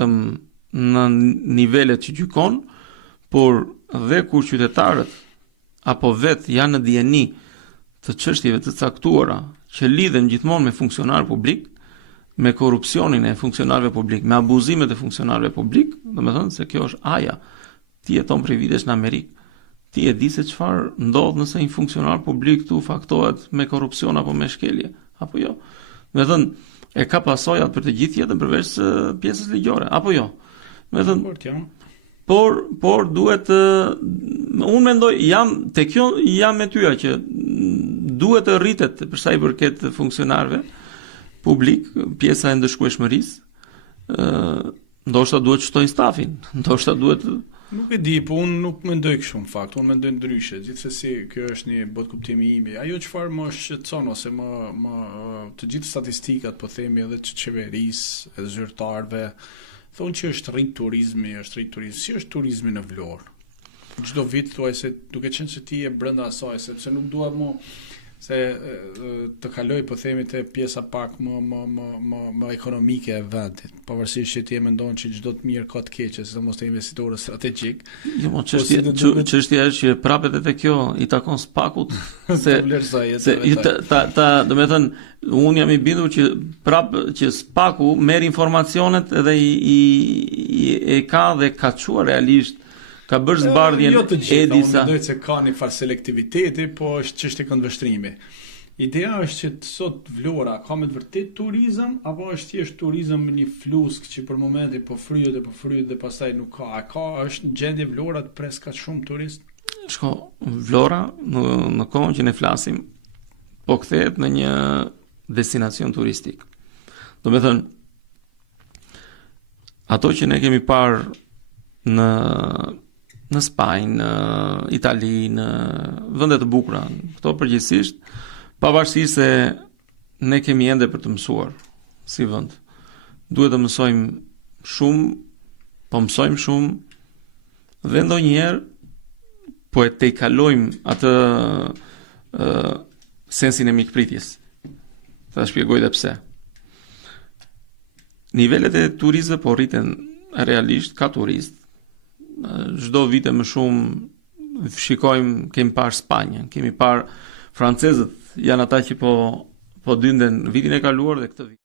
vetëm në nivelet që gjykon, por dhe kur qytetarët apo vetë janë në dijeni të çështjeve të caktuara që lidhen gjithmonë me funksionar publik, me korrupsionin e funksionarëve publik, me abuzimet e funksionarëve publik, domethënë se kjo është aja. Ti jeton prej vitesh në Amerikë, ti e di se çfarë ndodh nëse një funksionar publik tu faktohet me korrupsion apo me shkelje, apo jo. Domethënë e ka pasojat për të gjithë jetën përveç pjesës ligjore, apo jo. Domethënë por duhet unë mendoj jam me tyja që duhet të rritet për sa i përket funksionarëve publik, pjesa e ndëshkueshmërisë, ndoshta duhet shtojnë stafin, ndoshta duhet. Nuk e di, po unë nuk mendoj kështu në fakt, unë mendoj ndryshe. Gjithsesi kjo është një botë kuptimi im. Ajo çfarë më shqetëson ose më të gjithë statistikat, po themi edhe të qeverisë, edhe zyrtarëve, thonë që është rrit turizmi. Si është turizmi në Vlorë? Çdo vit thuaj se duke qenë se ti je brenda asaj, sepse nuk dua më se të kaloj, po themi, te pjesa pak më ekonomike e vendit, pavarësisht që ti e mendon që çdo të mirë ka të keqe, sidomos te investitorët strategjik. Jo, çështja është që prapë te kjo i takon SPAK-ut se domethënë unë jam i bindur që prapë që SPAK-u merr informacionet edhe i ka dhe ka çuar realisht. Ka bërë zbardhjen e disa. Unë mendoj se ka një farë selektiviteti, po është çështje këndvështrimi. Ideja është që sot Vlora ka me të vërtet turizëm, apo është thjesht turizëm një flusk që për momentin po fryhet dhe pastaj nuk ka. Është në gjendje Vlora të pres ka shumë turist? Shko, Vlora në kohën që ne flasim, po kthehet në një destinacion turistik. Domethënë, ato që ne kemi parë në Spanjë, në Itali, në vende të bukura, këto përgjithsisht, pavarësisht se ne kemi ende për të mësuar si vend. Duhet të mësojmë shumë, po mësojmë shumë dhe ndonjëherë po e tejkalojmë atë sensin e mikpritjes. Ta shpjegoj edhe pse. Nivelet e turizmit po rriten realisht, ka turist. Çdo vit më shumë shikojmë, kemi parë Spanjën, kemi parë francezët, janë ata që po dynden vitin e kaluar dhe këtë vit.